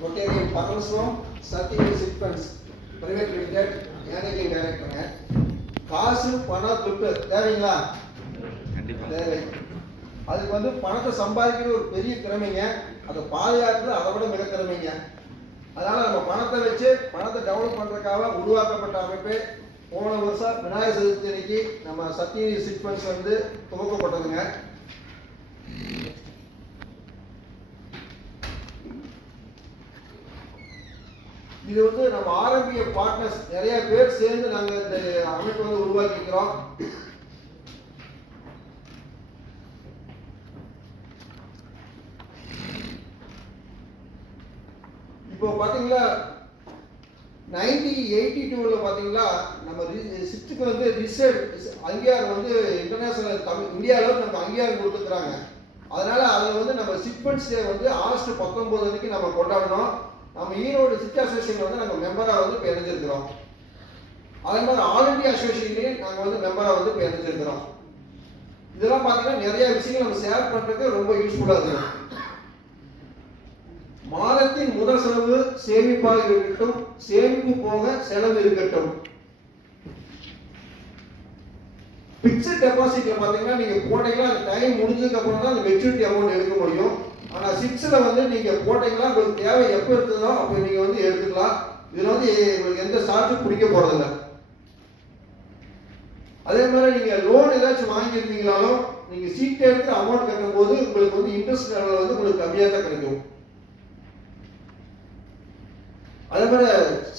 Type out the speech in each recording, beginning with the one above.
Rotarian Paralswam, Sathya Sequence, Private Limited, Managing Director. காசு பணம் துட்டு தேவைங்களா? தேவை. அதுக்கு வந்து பணத்தை சம்பாதிக்கிறது ஒரு பெரிய திறமைங்க, அதை பாதுகாக்கிறது அதை விட மிக திறமைங்க. அதனால நம்ம பணத்தை வச்சு பணத்தை டெவலப் பண்றதுக்காக உருவாக்கப்பட்ட அமைப்பு போன வருஷம் விநாயகர் சதுர்த்தி அன்னைக்கு நம்ம சத்ய சீக்வன்ஸ் வந்து துவக்கப்பட்டதுங்க. இது வந்து நம்ம ஆரம்பிய பார்ட்னர்ஸ் நிறைய பேர் சேர்ந்து நாங்க இந்த அமைப்பை வந்து உருவாக்கிக்கிறோம். இப்போ பாத்தீங்களா 1982ல பாத்தீங்களா நம்ம சிஸ்டுக்கு வந்து ரிசர்ச் அங்கீகாரம் வந்து இன்டர்நேஷனல் இந்தியாவில் நம்ம அங்கீகாரம் கொடுத்துக்கிறாங்க. அதனால அதில் வந்து நம்ம சீக்வன்ஸ் டே வந்து ஆகஸ்ட் 19 அன்னைக்கு நம்ம கொண்டாடணும். நம்ம ஈரோடு சிட் அசோசியேஷன் வந்து நாங்கள் மெம்பராக வந்து இப்போ இணைஞ்சிருக்கிறோம். அதே மாதிரி ஆல் இண்டியா அசோசியேஷன்லையும் நாங்கள் வந்து மெம்பராக வந்து இப்போ இணைஞ்சிருக்கிறோம். இதெல்லாம் பார்த்தீங்கன்னா நிறைய விஷயங்கள் நம்ம ஷேர் பண்ணுறதுக்கு ரொம்ப யூஸ்ஃபுல்லாக இருக்கும். மாதத்தின் முதல் செலவு சேமிப்பாக இருக்கட்டும், சேமிப்பு போக செலவு இருக்கட்டும். பிக்சட் டெபாசிட்ல பாத்தீங்கன்னா நீங்க போட்டீங்கன்னா அந்த டைம் முடிஞ்சதுக்கு அப்புறம் தான் அந்த மெச்சூரிட்டி அமௌண்ட் எடுக்க முடியும். ஆனா சிக்ஸ்ல வந்து நீங்க போட்டீங்கன்னா உங்களுக்கு தேவை எப்போ இருக்குதோ அப்போ நீங்க வந்து எடுத்துக்கலாம். இதுல வந்து உங்களுக்கு எந்த சார்ஜும் பிடிக்க போறதில்லை. அதே மாதிரி நீங்க லோன் ஏதாச்சும் வாங்கியிருந்தீங்கனாலும் நீங்க சீட் எடுத்து அமௌண்ட் கட்டும் போது உங்களுக்கு வந்து இன்ட்ரெஸ்ட் லெவல் வந்து உங்களுக்கு கம்மியாக தான் கிடைக்கும். அதே மாதிரி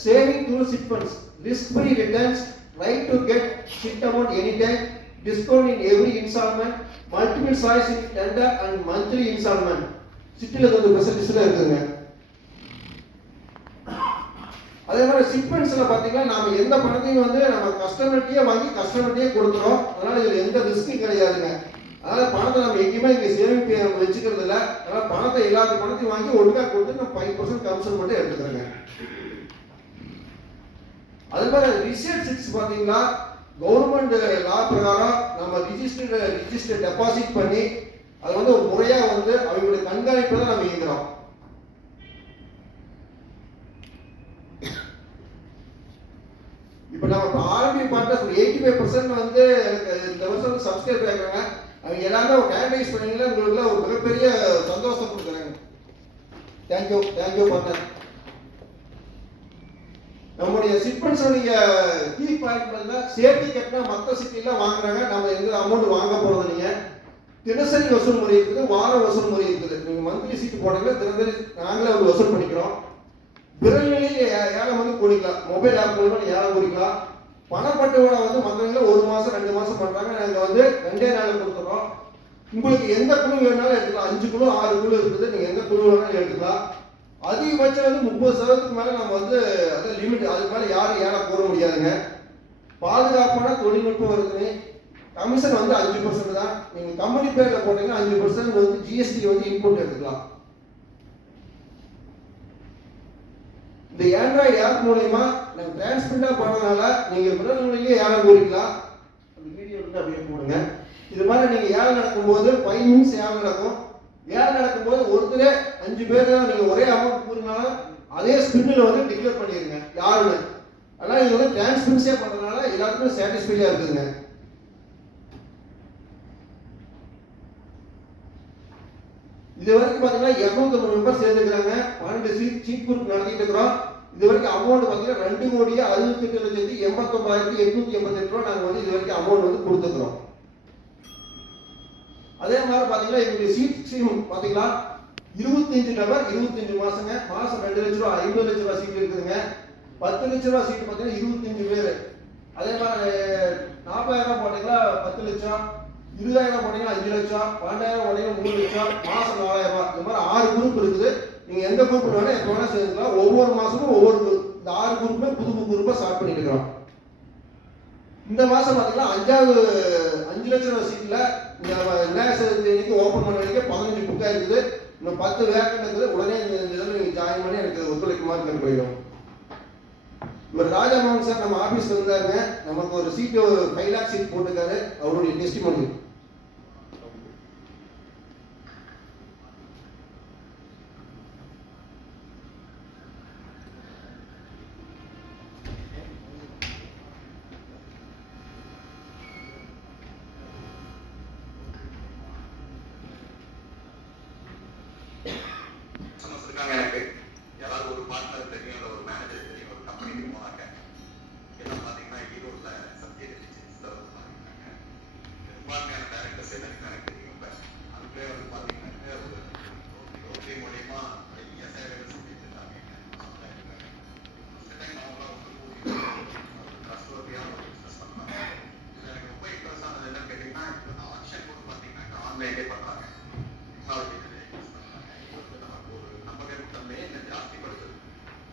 saving through chit funds, risk free returns, right to get chit amount any time, discount in every instalment, multiple choice in tender and monthly instalment. சிட்டில வந்து ஃபெசிலிட்டிஸ்ல இருக்குங்க. அதே மாதிரி சிட் ஃபண்ட்ஸ்ல பாத்தீங்கன்னா நாம எந்த பணத்தையும் வந்து நம்ம கஸ்டமர்கிட்டயே வாங்கி கஸ்டமர்கிட்டயே கொடுக்குறோம். அதனால இதுல எந்த ரிஸ்க்கும் கிடையாதுங்க. அதனால பணத்தை நம்ம எங்கேயுமே இங்க சேமிப்பு வச்சுக்கிறது இல்லை. அதனால பணத்தை எல்லாத்து பணத்தையும் வாங்கி ஒழுங்கா கொடுத்து நம்ம 5% கமிஷன் மட்டும் எடுத்துக்கிறோங்க. அதே மாதிரி ரிசர்ச் சிக்ஸ் பாத்தீங்கன்னா கவர்மெண்ட் லா பிரகாரம் நம்ம ரிஜிஸ்டர் டெபாசிட் பண்ணி அது வந்து ஒரு முறையா வந்து அவங்களுடைய கண்காணிப்பு தான் நம்ம இயங்குறோம். இப்போ நம்ம ஆர்பி பார்ட்னர்ஸ் 85% வந்து இந்த வருஷம் சப்ஸ்கிரைப் ஆகிறாங்க. அவங்க எல்லாமே ஒரு கேண்டரைஸ் பண்ணீங்கன்னா உங்களுக்கு ஒரு மிகப்பெரிய சந்தோஷம் கொடுக்குறாங்க. Thank you partner. நம்முடைய சிட்பண்ட்ஸோடைய கீ பாயிண்ட் பார்த்தீங்கன்னா சேஃப்டி கட்டினா மற்ற சிட்டிலாம் வாங்குறாங்க, நம்ம எந்த அமௌண்ட் வாங்க போறது இல்லைங்க. தினசரி வசூல் முறை இருக்குது, வார வசூல் முறை இருக்குது. நீங்க மந்த்லி சீட்டு போட்டீங்கன்னா தினசரி நாங்களே வந்து வசூல் பண்ணிக்கிறோம். விரல்நிலையை ஏலம் வந்து கூடிக்கலாம், மொபைல் ஆப் மூலமா ஏலம் கூடிக்கலாம். பணப்பட்டுவாடை வந்து மற்றவங்கள 1 மாசம் 2 மாசம் பண்றாங்க, நாங்கள் வந்து 2 நாள் கொடுத்துறோம். உங்களுக்கு எந்த குழு வேணாலும் எடுத்துக்கலாம். 5 குழு 6 குழு இருக்குது, நீங்க எந்த குழு வேணாலும் எடுத்துக்கலாம். அதிகபட்சம் வந்து 30% மேல நம்ம வந்து அது லிமிட், அதுக்கு மேல யாரும் ஏலம் போட முடியாதுங்க. பாதுகாப்பான தொழில்நுட்பம் இருக்குன்னு கமிஷன் வந்து 5% தான். நீங்க கம்பெனி பேர்ல போட்டீங்கன்னா 5% வந்து ஜிஎஸ்டி வந்து இன்புட் எடுத்துக்கலாம். இந்த ஆண்ட்ராய்டு ஆப் மூலமா நம்ம டிரான்ஸ்பரண்டா பண்ணனால நீங்க விரல்நிலையிலே ஏலம் கூறிக்கலாம். அந்த வீடியோ வந்து அப்படியே போடுங்க. இது மாதிரி நீங்க ஏலம் நடக்கும்போது 5 நிமிஷம் ஏலம் நடக்கும். ஏலம் நடக்கும்போது ஒருத்தரே 5 பேர் தான் நீங்க ஒரே அமௌண்ட் கூறினாலும் அதே ஸ்பின்னில் வந்து டிக்ளேர் பண்ணிருங்க யாருன்னு. அதனால இது வந்து டிரான்ஸ்பரன்சியா பண்றதுனால எல்லாருக்குமே சாட்டிஸ்ஃபைடா இருக்குதுங்க. இது வரைக்கும் பாத்தீங்கன்னா 203 மெம்பர் சேர்ந்துக்கிறாங்க. 12 சீட் குரூப் நடத்திட்டு இருக்கிறோம். இது வரைக்கும் அமௌண்ட் பாத்தீங்கன்னா 2,68,89,888 ரூபாய் நாங்க வந்து இது வரைக்கும் அமௌண்ட் வந்து கொடுத்துக்கிறோம். அதே மாதிரி பாத்தீங்கன்னா எங்களுடைய சீட் ஸ்கீம் பாத்தீங்கன்னா 25 நபர் 25 மாசங்க, மாசம் 2 லட்சம் ரூபாய் 50 லட்சம் ரூபாய் சீட் இருக்குதுங்க. 10 லட்சம் ரூபாய் சீட் பாத்தீங்கன்னா 25 பேர். அதே மாதிரி 40,000 போட்டீங்கன்னா 10 லட்சம், 20,000 போட்டீங்கன்னா 5 லட்சம், 12,000 போட்டீங்கன்னா 3 லட்சம், மாசம் 4,000 ரூபாய். இந்த மாதிரி 6 குரூப் இருக்குது. நீங்க எந்த குரூப் வேணா எப்ப வேணா சேர்ந்துக்கலாம். ஒவ்வொரு மாசமும் ஒவ்வொரு இந்த 6 குரூப்புமே புது குரூப்பா ஸ்டார்ட் பண்ணிட்டு இருக்கிறோம். இந்த மாசம் பாத்தீங்கன்னா 5 லட்சம் ரூபாய் சீட்ல இன்னைக்கு ஓபன் பண்ண வரைக்கும் 15 புக்கா இருக்குது. இன்னும் 10 வேக்கண்ட் இருக்குது. உடனே இந்த இதில் நீங்க ஜாயின் பண்ணி எனக்கு ஒத்துழைக்குமாறு கேட்கிறோம். இவர் ராஜாமோகன் சார் நம்ம ஆபீஸ்ல இருந்தாருங்க. நமக்கு ஒரு சீட் 5 லாக் சீட் போட்டுருக்காரு. அவருடைய டெஸ்டிமோனி. எனக்கு யாராவது ஒரு பார்ட்னர் தெரியும், இல்லை ஒரு மேனேஜர் தெரியும், ஒரு கம்பெனிக்கு போனாங்க. எல்லாம் பார்த்தீங்கன்னா ஈரோட்ல சப்ஜெக்ட் பண்ணிருக்காங்க. பெரும்பான்மையான டைரக்டர்ஸ் எல்லாருக்கும் எனக்கு தெரியும். இப்போ அதுக்குள்ளே வந்து பார்த்தீங்கன்னா ஒரு ரோட்டரி மூலியமா நிறைய சேவைகள் செஞ்சுட்டு இருக்காங்க. அவங்களாம் ட்ரஸ்ட்வர்த்தியான ஒரு பிஸ்னஸ் பண்ணாங்க. இது எனக்கு ரொம்ப இன்ட்ரெஸ்ட் ஆனது என்னன்னு கேட்டீங்கன்னா, ஆக்ஷன் கூட பார்த்தீங்கன்னா ஆன்லைன்லேயே பண்ணுறாங்க. டெக்னாலஜி யூஸ் பண்ணுறாங்க. இது வந்து நமக்கு ஒரு நம்பகத்தன்மையை இன்னும் ஜாஸ்திப்படுத்துது.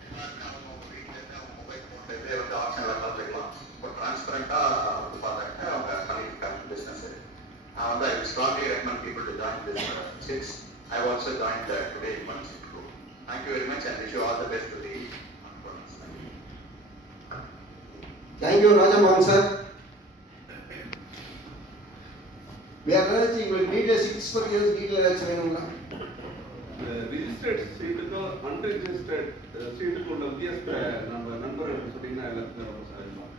எல்லாருமே அவங்க வீட்டில் இருந்து அவங்க மொபைல் ஃபோன்லேருந்தே வந்து ஆப்ஷனில் கலந்துக்கலாம். இப்போ டிரான்ஸ்பரண்டாக வந்து பார்த்தாங்க அவங்க பண்ணிட்டு இருக்காங்க பிஸ்னஸ். நான் வந்து I strongly recommend people to join this since I also join today in membership group. Thank you very much and wish you all the best to the entrepreneurs. Thank you Rajamohan sir. வேற ஏதாச்சும் உங்களுக்கு detail 6 பத்தி detail ஏதாச்சும் வேணுங்களா? Registered சீட்டுக்கும் unregistered சீட்டுக்கும் உள்ள வித்தியாசத்தை நம்ம நண்பர் சொன்னீங்கன்னா எல்லாத்துக்கும் ரொம்ப சாதிக்கலாம்.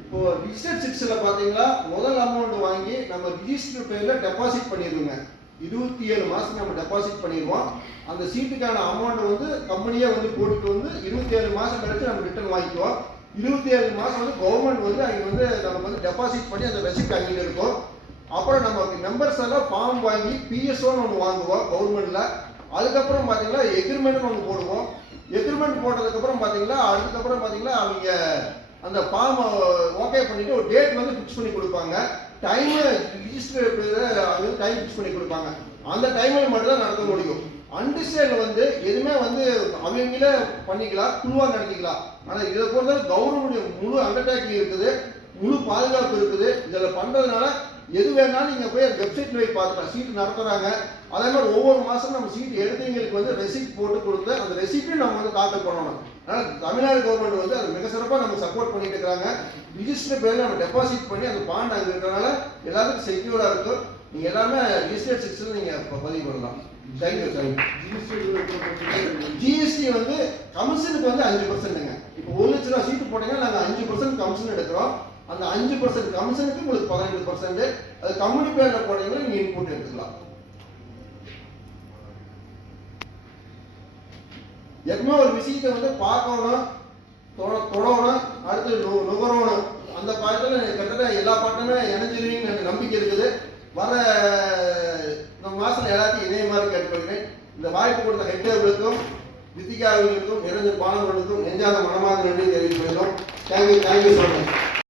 இப்போ ரிஜிஸ்டர்ட் 6ல பாத்தீங்கன்னா முதல் அமௌண்ட் வாங்கி நம்ம ரிஜிஸ்டர் பேர்ல டெபாசிட் பண்ணிடுவோங்க. 27 மாசம் நம்ம டெபாசிட் பண்ணிடுவோம். அந்த சீட்டுக்கான அமௌண்ட் வந்து கம்பெனியே வந்து போட்டுட்டு வந்து 27 மாசம் கழிச்சு நம்ம ரிட்டர்ன் வாங்கிக்குவோம். 27 மாசம் வந்து கவர்மெண்ட் வந்து அங்கே வந்து நமக்கு வந்து டெபாசிட் பண்ணி அந்த ரெசிப்ட் அங்கே இருக்கும். அப்புறம் நமக்கு மெம்பர்ஸ் எல்லாம் ஃபார்ம் வாங்கி பிஎஸ்ஓன்னு ஒன்று வாங்குவோம் கவர்மெண்ட்ல. அதுக்கப்புறம் பார்த்தீங்கன்னா எக்ரிமெண்ட்னு ஒன்று போடுவோம். எக்ரிமெண்ட் போட்டதுக்கப்புறம் பார்த்தீங்கன்னா அதுக்கப்புறம் பார்த்தீங்கன்னா அவங்க அந்த ஃபார்மை ஓகே பண்ணிட்டு ஒரு டேட் வந்து ஃபிக்ஸ் பண்ணி கொடுப்பாங்க. டைம் ரிஜிஸ்டர் அது டைம் ஃபிக்ஸ் பண்ணி கொடுப்பாங்க. அந்த டைமில் மட்டும் தான் நடத்த முடியும். அன்டிஸ்டர்டில் வந்து எதுவுமே வந்து அவங்களே பண்ணிக்கலாம், குழுவாக நடத்திக்கலாம். ஆனால் இதை பொறுத்த கவர்மெண்ட் முழு அண்டர்டேக்கிங் இருக்குது, முழு பாதுகாப்பு இருக்குது. இதில் பண்ணுறதுனால எது வேணாலும் நீங்கள் போய் வெப்சைட்டில் போய் பார்த்துக்கலாம். சீட்டு நடத்துகிறாங்க. அதே மாதிரி ஒவ்வொரு மாதம் நம்ம சீட்டு எடுத்தவங்களுக்கு வந்து ரெசிப்ட் போட்டு கொடுத்து அந்த ரெசிப்டையும் நம்ம வந்து தாக்கல் பண்ணணும். அதனால் தமிழ்நாடு கவர்மெண்ட் வந்து அது மிக சிறப்பாக நம்ம சப்போர்ட் பண்ணிட்டு இருக்கிறாங்க. ரிஜிஸ்டர் பேரில் நம்ம டெபாசிட் பண்ணி அந்த பாண்ட் அங்கே இருக்கிறனால எல்லாத்துக்கும் செக்யூராக இருக்கும். நீங்கள் எல்லாமே ரிஜிஸ்டர்ட் 6ல் நீங்கள் பதிவு பண்ணலாம். Thank you sir. ஜிஎஸ்டி வந்து கமிஷனுக்கு வந்து 5%ங்க. இப்போ 1 லட்ச ரூபா சீட்டு போட்டீங்கன்னா நாங்கள் 5% கமிஷன் எடுக்கிறோம். அந்த 5% கமிஷனுக்கு உங்களுக்கு 18%. அது கம்பெனி பேரில் போட்டீங்கன்னா நீங்கள் இன்புட் எடுத்துக்கலாம். எப்பவுமே ஒரு விஷயத்தை வந்து பார்க்கணும், தொடரணும், அடுத்து நுகரணும். அந்த பாட்டில் கிட்டத்தட்ட எல்லா பாட்டுமே இணைஞ்சிருவீங்கன்னு எனக்கு நம்பிக்கை இருக்குது. வர நம்ம மாதம் எல்லாத்தையும் இதே மாதிரி கேட்டுக்கொள்கிறேன். இந்த வாய்ப்பு கொடுத்த ஹெட்டர்களுக்கும் வித்திகா அவர்களுக்கும் நிரஞ்சன் பாலவர்களுக்கும் நெஞ்சாத மனமாக நன்றி தெரிவித்துக் கொள்கிறோம். Thank you so much.